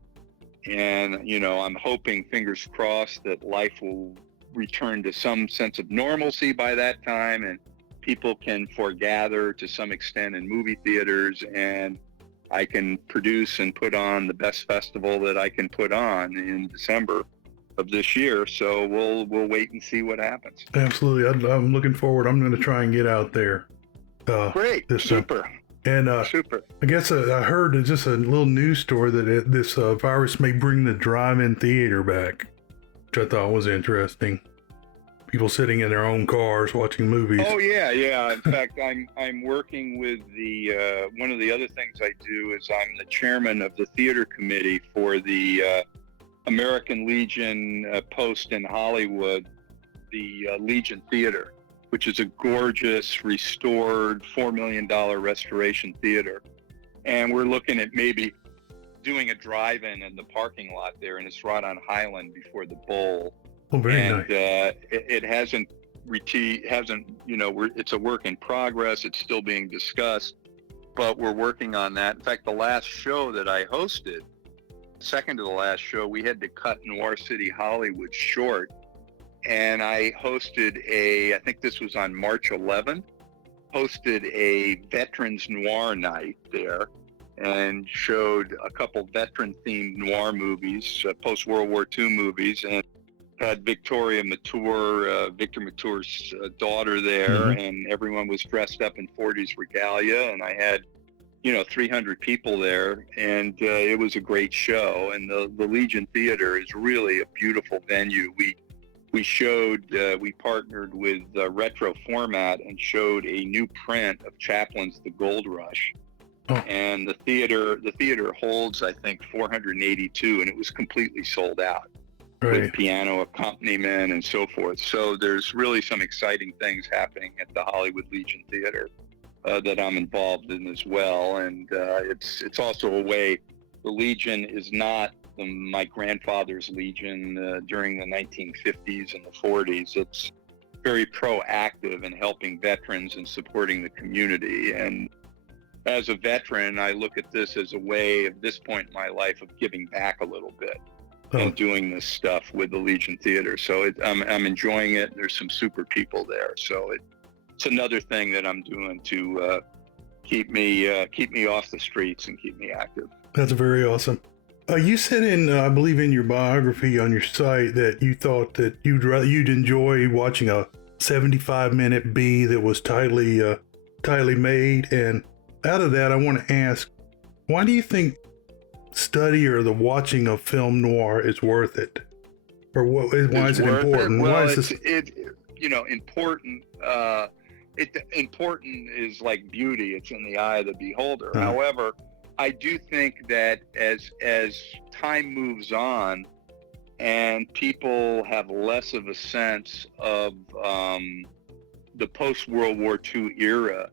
And, you know, I'm hoping, fingers crossed, that life will return to some sense of normalcy by that time, and people can foregather to some extent in movie theaters, and I can produce and put on the best festival that I can put on in December of this year. So we'll wait and see what happens. Absolutely. I'm looking forward. I'm going to try and get out there. Great. Super. And super. I guess I heard just a little news story that this virus may bring the drive-in theater back, which I thought was interesting. People sitting in their own cars watching movies. Oh yeah. In fact, I'm working with the one of the other things I do is I'm the chairman of the theater committee for the American Legion post in Hollywood, the Legion Theater, which is a gorgeous, restored, $4 million restoration theater. And we're looking at maybe doing a drive-in in the parking lot there, and it's right on Highland before the Bowl. Oh, very nice. It hasn't, it's a work in progress. It's still being discussed, but we're working on that. In fact, the last show that I hosted, second to the last show, we had to cut Noir City Hollywood short. And I hosted I think this was on March 11th, hosted a Veterans Noir night there, and showed a couple veteran-themed noir movies, post-World War II movies, and had Victor Matour's daughter there, and everyone was dressed up in 40s regalia, and I had 300 people there, and it was a great show. And the Legion Theater is really a beautiful venue. We partnered with Retro Format and showed a new print of Chaplin's The Gold Rush. Oh. And the theater holds, I think, 482, and it was completely sold out. Right. With piano accompaniment and so forth. So there's really some exciting things happening at the Hollywood Legion Theater that I'm involved in as well. And it's also a way, the Legion is not my grandfather's Legion during the 1950s and the 40s. It's very proactive in helping veterans and supporting the community. And as a veteran, I look at this as a way, at this point in my life, of giving back a little bit and doing this stuff with the Legion Theater. So I'm enjoying it. There's some super people there. So it's another thing that I'm doing to keep me off the streets and keep me active. That's very awesome. You said I believe in your biography on your site that you thought that you'd enjoy watching a 75-minute B that was tightly made. And out of that, I want to ask, why do you think study or the watching of film noir is worth it? Or why is it important? Well, important. Important is like beauty; it's in the eye of the beholder. Uh-huh. However, I do think that as time moves on, and people have less of a sense of the post-World War II era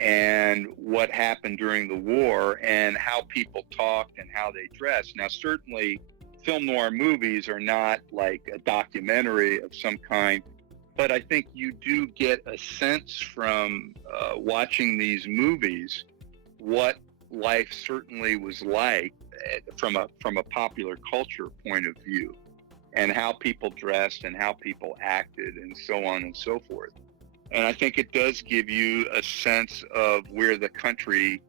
and what happened during the war and how people talked and how they dressed. Now, certainly, film noir movies are not like a documentary of some kind, but I think you do get a sense from watching these movies what life certainly was like from a popular culture point of view, and how people dressed and how people acted and so on and so forth. And I think it does give you a sense of where the country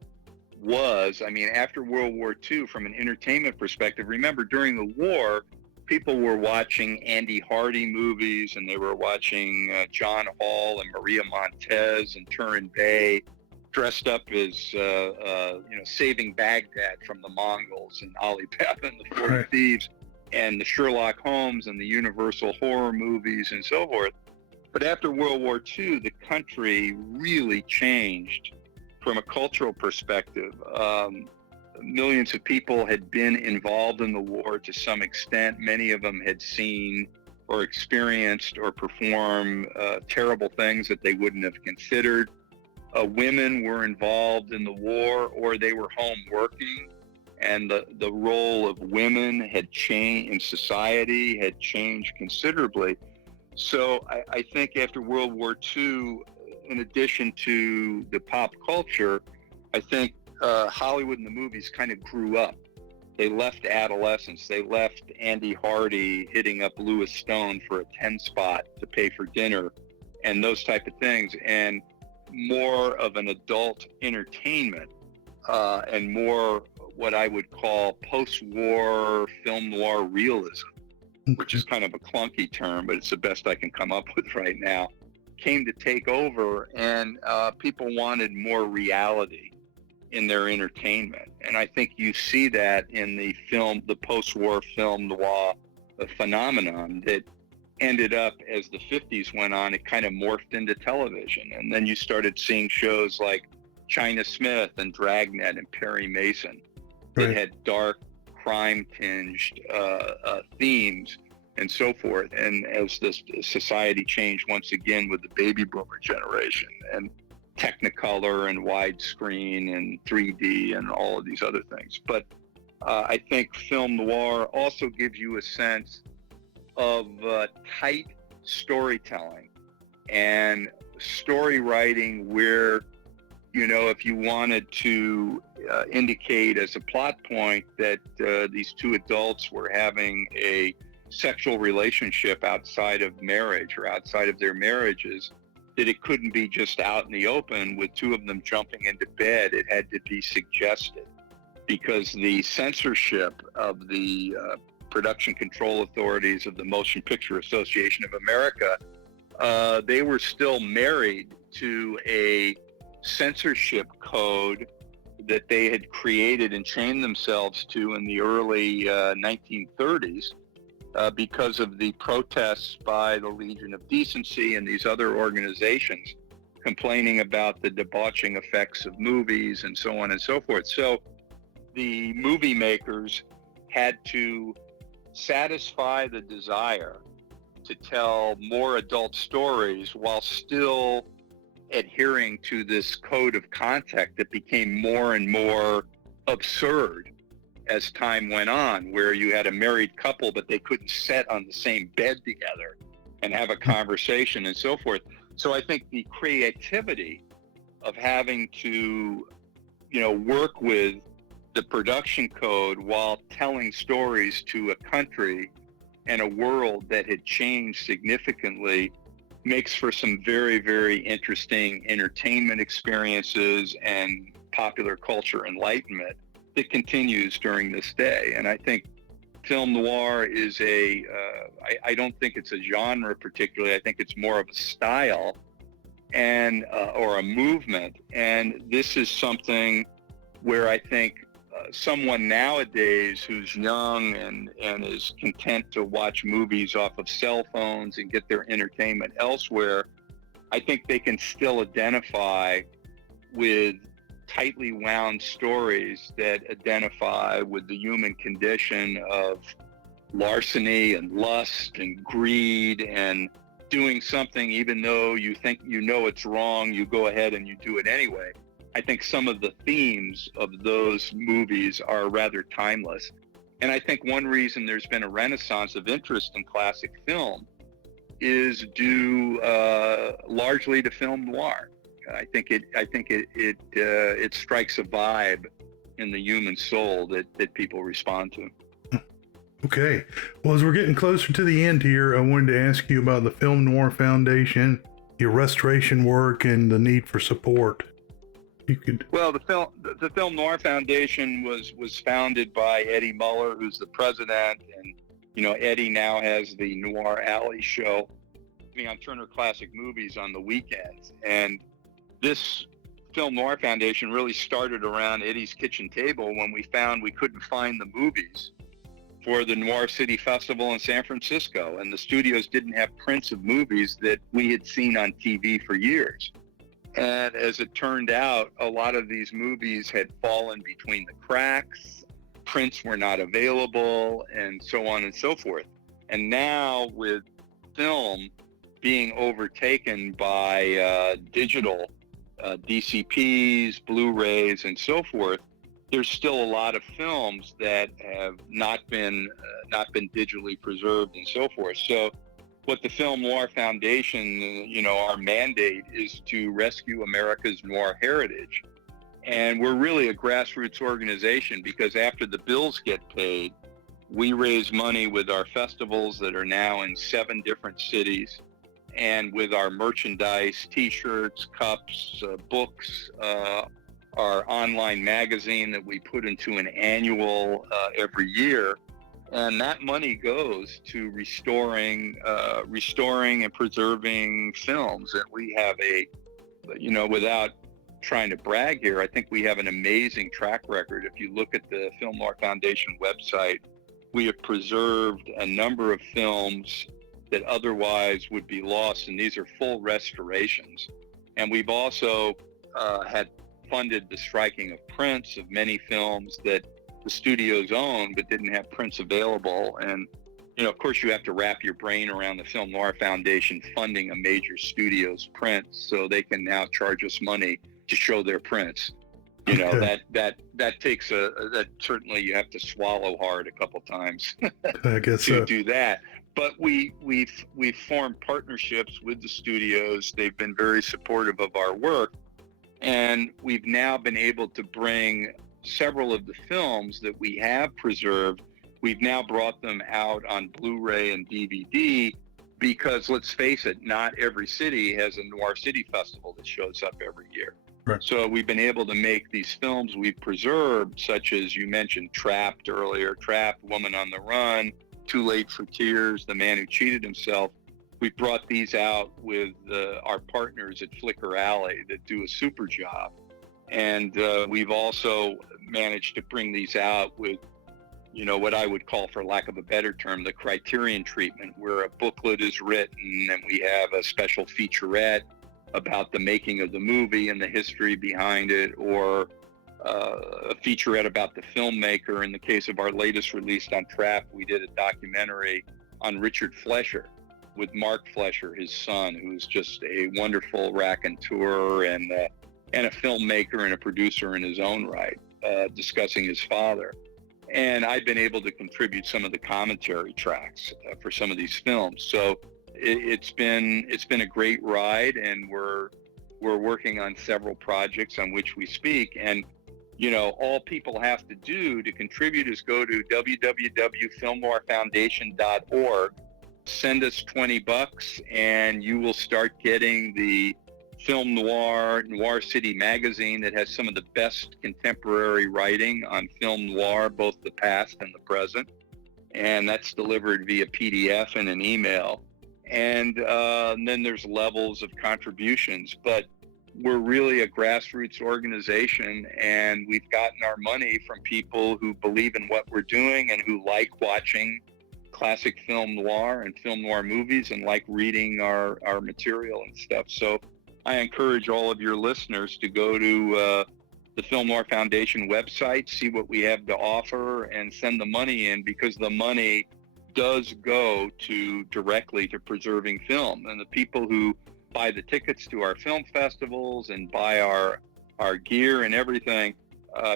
was. I mean, after World War II, from an entertainment perspective, remember during the war, people were watching Andy Hardy movies, and they were watching John Hall and Maria Montez and Turin Bay, dressed up as, saving Baghdad from the Mongols, and Ali Baba and the 40 Thieves, and the Sherlock Holmes and the Universal horror movies and so forth. But after World War II, the country really changed from a cultural perspective. Millions of people had been involved in the war to some extent. Many of them had seen or experienced or performed terrible things that they wouldn't have considered. Women were involved in the war, or they were home working, and the role of women had changed in society, had changed considerably. So I think after World War II, in addition to the pop culture, I think Hollywood and the movies kind of grew up. They left adolescence. They left Andy Hardy hitting up Louis Stone for a 10 spot to pay for dinner and those type of things, and more of an adult entertainment and more what I would call post-war film noir realism, which is kind of a clunky term, but it's the best I can come up with right now, came to take over, and people wanted more reality in their entertainment. And I think you see that in the post-war film noir phenomenon that ended up, as the 50s went on, it kind of morphed into television. And then you started seeing shows like China Smith and Dragnet and Perry Mason that had dark, crime-tinged themes and so forth. And as this society changed once again with the baby boomer generation and Technicolor and widescreen and 3D and all of these other things. But I think film noir also gives you a sense of tight storytelling and story writing where, if you wanted to indicate as a plot point that these two adults were having a sexual relationship outside of marriage or outside of their marriages, that it couldn't be just out in the open with two of them jumping into bed. It had to be suggested, because the censorship of the production control authorities of the Motion Picture Association of America, they were still married to a censorship code that they had created and chained themselves to in the early 1930s. Because of the protests by the Legion of Decency and these other organizations complaining about the debauching effects of movies and so on and so forth. So the movie makers had to satisfy the desire to tell more adult stories while still adhering to this code of conduct that became more and more absurd as time went on, where you had a married couple, but they couldn't sit on the same bed together and have a conversation and so forth. So I think the creativity of having to, work with the production code while telling stories to a country and a world that had changed significantly makes for some very, very interesting entertainment experiences and popular culture enlightenment that continues during this day. And I think film noir is I don't think it's a genre particularly. I think it's more of a style and or a movement. And this is something where I think someone nowadays who's young and is content to watch movies off of cell phones and get their entertainment elsewhere, I think they can still identify with tightly wound stories that identify with the human condition of larceny and lust and greed and doing something even though you think you know it's wrong, you go ahead and you do it anyway. I think some of the themes of those movies are rather timeless. And I think one reason there's been a renaissance of interest in classic film is due largely to film noir. I think it strikes a vibe in the human soul that people respond to. Okay. Well, as we're getting closer to the end here, I wanted to ask you about the Film Noir Foundation, your restoration work, and the need for support. You could. Well, the Film Noir Foundation was founded by Eddie Muller, who's the president, and Eddie now has the Noir Alley show on Turner Classic Movies on the weekends, and this Film Noir Foundation really started around Eddie's kitchen table when we found we couldn't find the movies for the Noir City Festival in San Francisco, and the studios didn't have prints of movies that we had seen on TV for years. And as it turned out, a lot of these movies had fallen between the cracks, prints were not available, and so on and so forth. And now with film being overtaken by digital DCPs, Blu-rays, and so forth, there's still a lot of films that have not been digitally preserved and so forth. So what the Film Noir Foundation, our mandate is to rescue America's noir heritage. And we're really a grassroots organization because after the bills get paid, we raise money with our festivals that are now in 7 different cities, and with our merchandise, T-shirts, cups, books, our online magazine that we put into an annual every year. And that money goes to restoring and preserving films. And we have without trying to brag here, I think we have an amazing track record. If you look at the Film Noir Foundation website, we have preserved a number of films that otherwise would be lost, and these are full restorations. And we've also had funded the striking of prints of many films that the studios own but didn't have prints available. And of course you have to wrap your brain around the Film Noir Foundation funding a major studio's prints so they can now charge us money to show their prints. That takes that certainly you have to swallow hard a couple times I guess to so. do that. But we've formed partnerships with the studios. They've been very supportive of our work, and we've now been able to bring several of the films that we have preserved. We've now brought them out on Blu-ray and DVD because, let's face it, not every city has a Noir City Festival that shows up every year. Right. So we've been able to make these films we've preserved, such as you mentioned Trapped earlier, Trapped, Woman on the Run, Too Late for Tears, The Man Who Cheated Himself. We brought these out with our partners at Flicker Alley that do a super job. And we've also managed to bring these out with, what I would call, for lack of a better term, the Criterion treatment, where a booklet is written and we have a special featurette about the making of the movie and the history behind it, or a featurette about the filmmaker. In the case of our latest release on Trapped, we did a documentary on Richard Flesher with Mark Flesher, his son, who's just a wonderful raconteur and a filmmaker and a producer in his own right, discussing his father. And I've been able to contribute some of the commentary tracks for some of these films. So it's been a great ride, and we're working on several projects on which we speak. And all people have to do to contribute is go to www.filmnoirfoundation.org, send us $20, and you will start getting the Film Noir, Noir City magazine that has some of the best contemporary writing on film noir, both the past and the present. And that's delivered via PDF and an email. And then there's levels of contributions. But, we're really a grassroots organization, and we've gotten our money from people who believe in what we're doing and who like watching classic film noir and film noir movies and like reading our material and stuff. So I encourage all of your listeners to go to the Film Noir Foundation website, see what we have to offer, and send the money in, because the money does go directly to preserving film. And the people who buy the tickets to our film festivals and buy our gear and everything,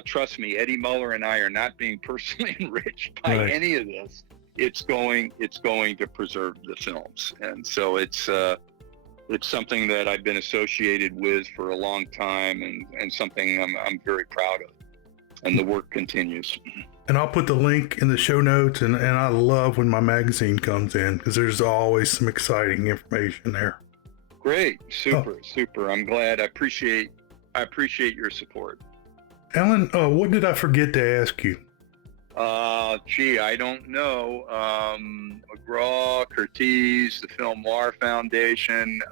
trust me, Eddie Muller and I are not being personally enriched by any of this. It's going to preserve the films. And so it's something that I've been associated with for a long time, and something I'm very proud of. And the work continues. And I'll put the link in the show notes, and I love when my magazine comes in, because there's always some exciting information there. Great. Super. I'm glad. I appreciate your support. Alan, what did I forget to ask you? I don't know. McGraw, Curtiz, the Film Noir Foundation.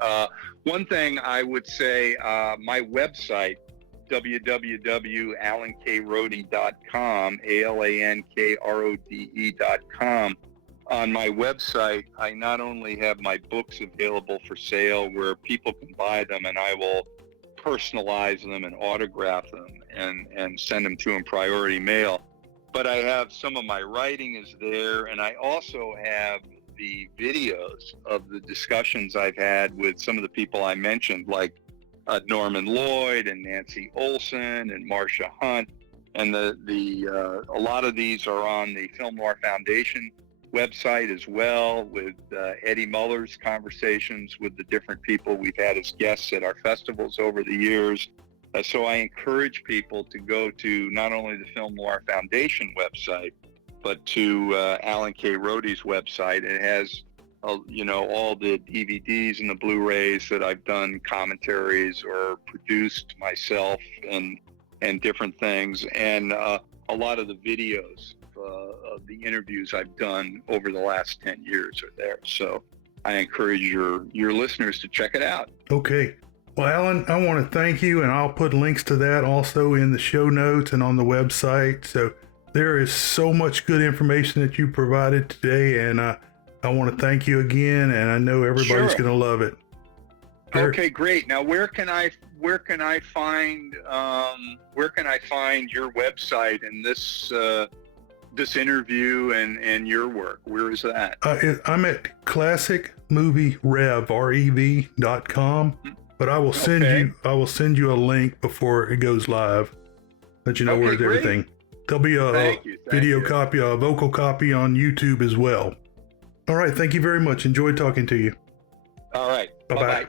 One thing I would say, my website, www.alankrode.com, ALANKRODE.com. On my website, I not only have my books available for sale where people can buy them, and I will personalize them and autograph them and send them to them priority mail, but I have some of my writing is there, and I also have the videos of the discussions I've had with some of the people I mentioned, like Norman Lloyd and Nancy Olson and Marcia Hunt, and a lot of these are on the Film Noir Foundation website as well, with Eddie Muller's conversations with the different people we've had as guests at our festivals over the years. So I encourage people to go to not only the Film Noir Foundation website, but to Alan K. Rode's website. It has all the DVDs and the Blu-rays that I've done commentaries or produced myself, and different things, and a lot of the videos of the interviews I've done over the last 10 years are there. So I encourage your listeners to check it out. Okay. Well, Alan, I want to thank you, and I'll put links to that also in the show notes and on the website. So there is so much good information that you provided today, and I want to thank you again, and I know everybody's going to love it. Okay, great. Now, where can I find your website and this interview and your work? Where is that? I'm at classicmovierev.com, but I will send you a link before it goes live. Let you know where's everything. There'll be a video copy, a vocal copy on YouTube as well. All right, thank you very much. Enjoyed talking to you. All right. Bye-bye.